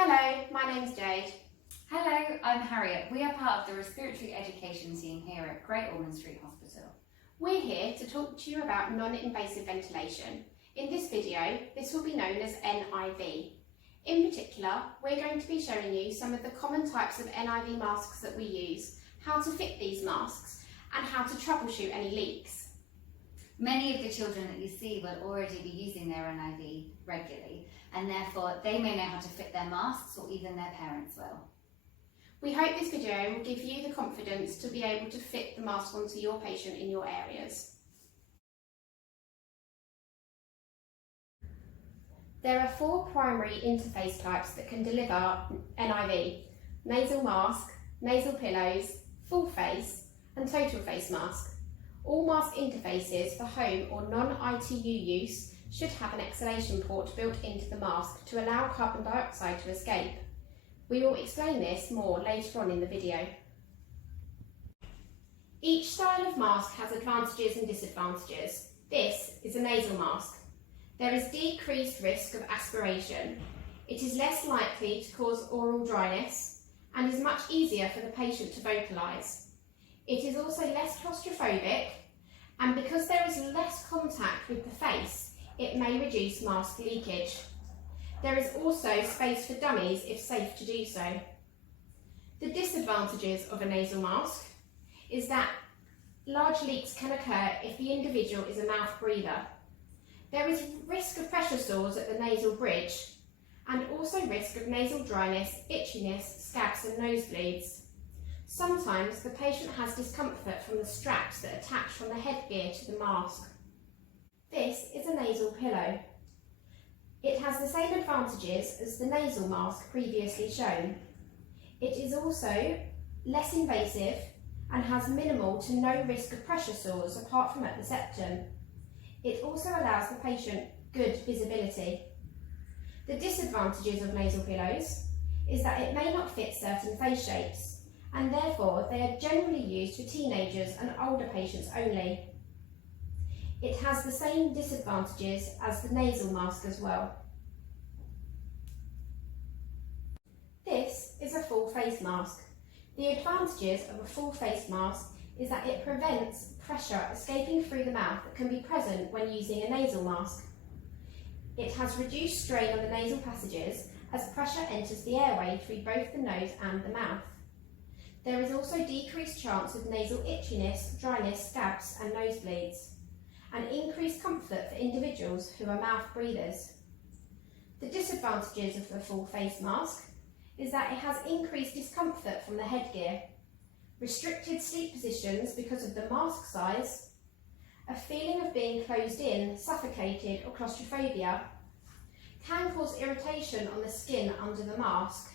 Hello, my name's Jade. Hello, I'm Harriet. We are part of the respiratory education team here at Great Ormond Street Hospital. We're here to talk to you about non-invasive ventilation. In this video, this will be known as NIV. In particular, we're going to be showing you some of the common types of NIV masks that we use, how to fit these masks, and how to troubleshoot any leaks. Many of the children that you see will already be using their NIV regularly, and therefore they may know how to fit their masks, or even their parents will. We hope this video will give you the confidence to be able to fit the mask onto your patient in your areas. There are 4 primary interface types that can deliver NIV: nasal mask, nasal pillows, full face, and total face mask. All mask interfaces for home or non-ITU use should have an exhalation port built into the mask to allow carbon dioxide to escape. We will explain this more later on in the video. Each style of mask has advantages and disadvantages. This is a nasal mask. There is decreased risk of aspiration. It is less likely to cause oral dryness and is much easier for the patient to vocalise. It is also less claustrophobic, and because there is less contact with the face, it may reduce mask leakage. There is also space for dummies if safe to do so. The disadvantages of a nasal mask is that large leaks can occur if the individual is a mouth breather. There is risk of pressure sores at the nasal bridge, and also risk of nasal dryness, itchiness, scabs and nosebleeds. Sometimes the patient has discomfort from the straps that attach from the headgear to the mask. This is a nasal pillow. It has the same advantages as the nasal mask previously shown. It is also less invasive and has minimal to no risk of pressure sores apart from at the septum. It also allows the patient good visibility. The disadvantages of nasal pillows is that it may not fit certain face shapes, and therefore they are generally used for teenagers and older patients only. It has the same disadvantages as the nasal mask as well. This is a full face mask. The advantages of a full face mask is that it prevents pressure escaping through the mouth that can be present when using a nasal mask. It has reduced strain on the nasal passages as pressure enters the airway through both the nose and the mouth. There is also decreased chance of nasal itchiness, dryness, scabs and nosebleeds, and increased comfort for individuals who are mouth breathers. The disadvantages of the full face mask is that it has increased discomfort from the headgear, restricted sleep positions because of the mask size, a feeling of being closed in, suffocated or claustrophobia, can cause irritation on the skin under the mask,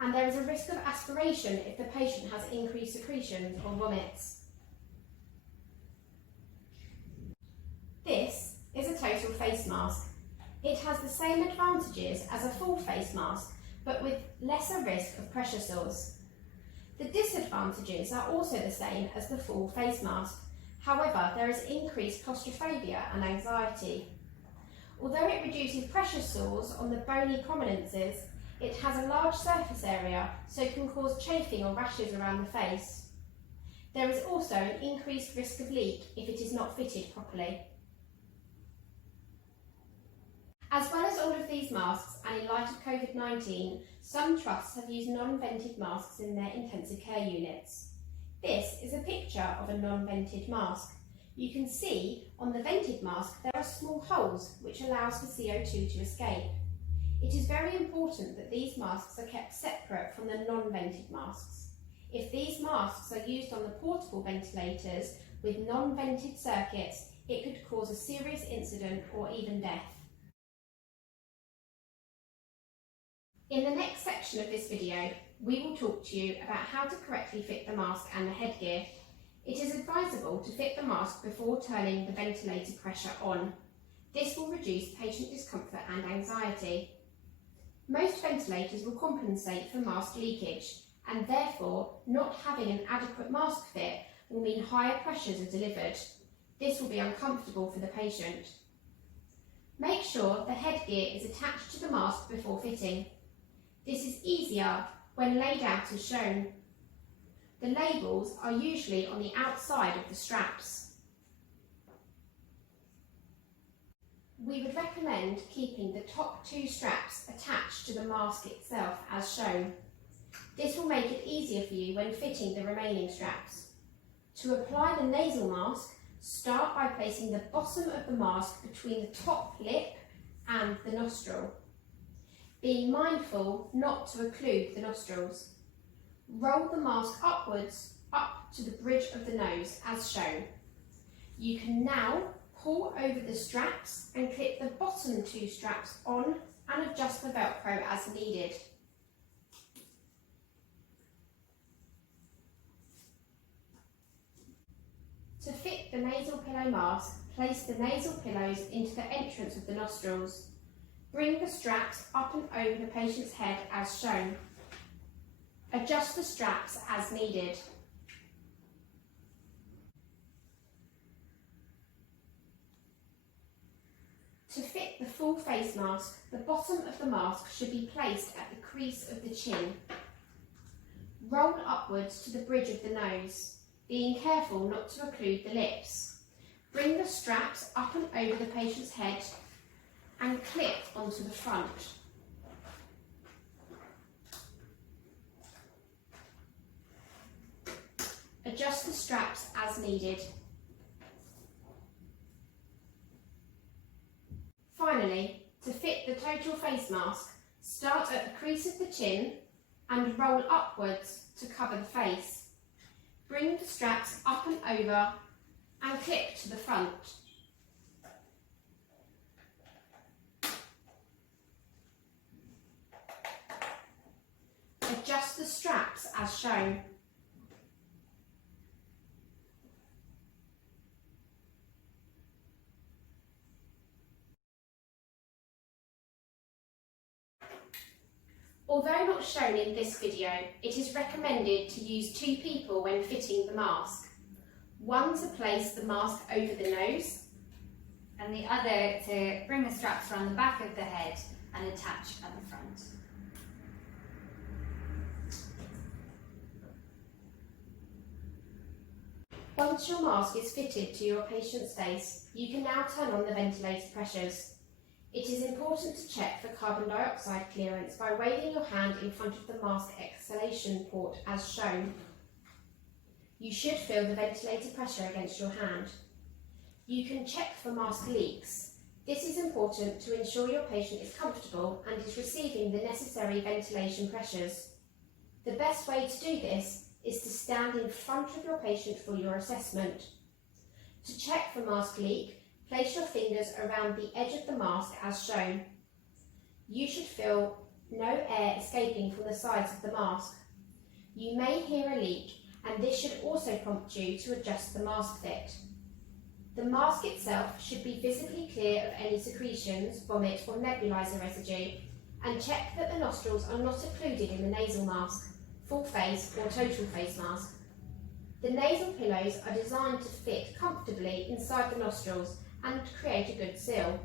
and there is a risk of aspiration if the patient has increased secretions or vomits. This is a total face mask. It has the same advantages as a full face mask, but with lesser risk of pressure sores. The disadvantages are also the same as the full face mask. However, there is increased claustrophobia and anxiety. Although it reduces pressure sores on the bony prominences, it has a large surface area, so it can cause chafing or rashes around the face. There is also an increased risk of leak if it is not fitted properly. As well as all of these masks, and in light of COVID-19, some trusts have used non-vented masks in their intensive care units. This is a picture of a non-vented mask. You can see on the vented mask there are small holes which allows for CO2 to escape. It is very important that these masks are kept separate from the non-vented masks. If these masks are used on the portable ventilators with non-vented circuits, it could cause a serious incident or even death. In the next section of this video, we will talk to you about how to correctly fit the mask and the headgear. It is advisable to fit the mask before turning the ventilator pressure on. This will reduce patient discomfort and anxiety. Most ventilators will compensate for mask leakage, and therefore not having an adequate mask fit will mean higher pressures are delivered. This will be uncomfortable for the patient. Make sure the headgear is attached to the mask before fitting. This is easier when laid out as shown. The labels are usually on the outside of the straps. We would recommend keeping the top 2 straps attached to the mask itself as shown. This will make it easier for you when fitting the remaining straps. To apply the nasal mask, start by placing the bottom of the mask between the top lip and the nostril, being mindful not to occlude the nostrils. Roll the mask upwards up to the bridge of the nose as shown. You can now pull over the straps and clip the bottom 2 straps on and adjust the Velcro as needed. To fit the nasal pillow mask, place the nasal pillows into the entrance of the nostrils. Bring the straps up and over the patient's head as shown. Adjust the straps as needed. To fit the full face mask, the bottom of the mask should be placed at the crease of the chin. Roll upwards to the bridge of the nose, being careful not to occlude the lips. Bring the straps up and over the patient's head and clip onto the front. Adjust the straps as needed. Finally, to fit the total face mask, start at the crease of the chin and roll upwards to cover the face. Bring the straps up and over and clip to the front. Adjust the straps as shown. Although not shown in this video, it is recommended to use 2 people when fitting the mask. One to place the mask over the nose, and the other to bring the straps around the back of the head and attach at the front. Once your mask is fitted to your patient's face, you can now turn on the ventilator pressures. It is important to check for carbon dioxide clearance by waving your hand in front of the mask exhalation port as shown. You should feel the ventilator pressure against your hand. You can check for mask leaks. This is important to ensure your patient is comfortable and is receiving the necessary ventilation pressures. The best way to do this is to stand in front of your patient for your assessment. To check for mask leak, place your fingers around the edge of the mask as shown. You should feel no air escaping from the sides of the mask. You may hear a leak, and this should also prompt you to adjust the mask fit. The mask itself should be visibly clear of any secretions, vomit or nebulizer residue, and check that the nostrils are not occluded in the nasal mask, full face or total face mask. The nasal pillows are designed to fit comfortably inside the nostrils and create a good seal.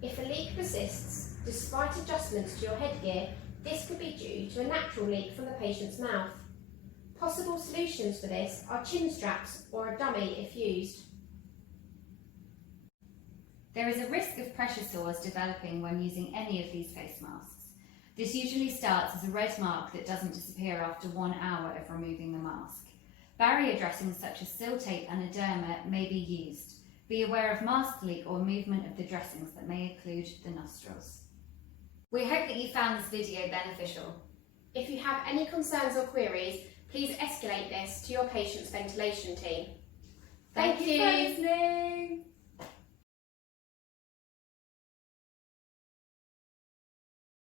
If a leak persists, despite adjustments to your headgear, this could be due to a natural leak from the patient's mouth. Possible solutions for this are chin straps or a dummy if used. There is a risk of pressure sores developing when using any of these face masks. This usually starts as a red mark that doesn't disappear after 1 hour of removing the mask. Barrier dressings such as seal tape and a derma may be used. Be aware of mask leak or movement of the dressings that may occlude the nostrils. We hope that you found this video beneficial. If you have any concerns or queries, please escalate this to your patient's ventilation team. Thank you for listening.